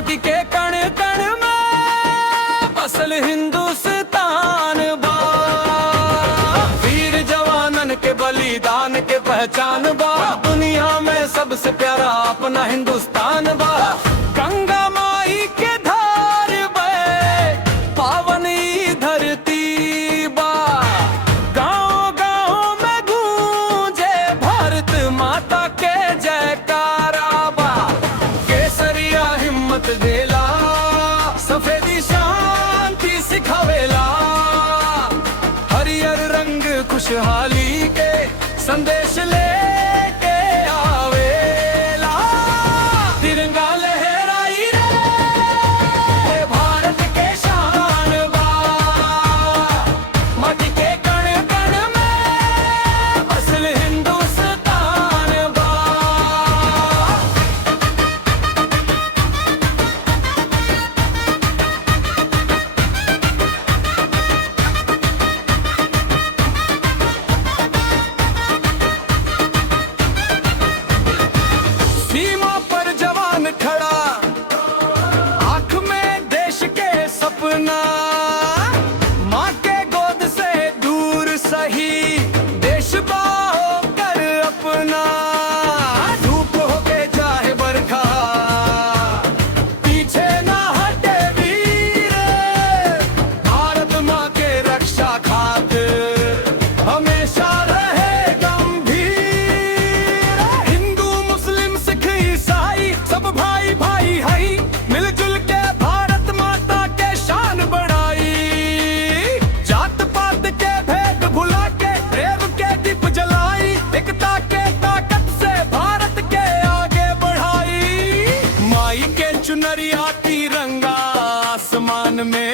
माटी के कण कण में बसल हिंदुस्तान बा। वीर जवानन के बलिदान के पहचान बा। दुनिया में सबसे प्यारा अपना हिंदुस्तान बा। गंगा माई के धार बहे पावन ई धरती बा। गांव गांव में गूंजे भारत माता के जयकारा बा। केसरिया हिम्मत देला, सफेदी शांति सिखावेला। हरियर रंग खुशहाली के संदेश लेके आवेला। तिरंगा लहराई रे भारत के शान बा। माटी के कण कण में बसल हिंदुस्तान बा। सीमा पर जवान खड़ा, आंख में देश के सपना। माँ के गोद से दूर सही देश बाहो कर अपना। धूप होके चाहे बरखा, पीछे ना हटे वीर। भारत माँ के रक्षा खातिर हमेशा रहे गंभीर। हिंदू मुस्लिम सिख ईसाई सब भाई भाई है। मिलजुल के भारत माता के शान बढ़ाई। जात पात के भेद भुला के प्रेम के दीप जलाई। एकता के ताकत से भारत के आगे बढ़ाई। माई के चुनरिया तिरंगा आसमान में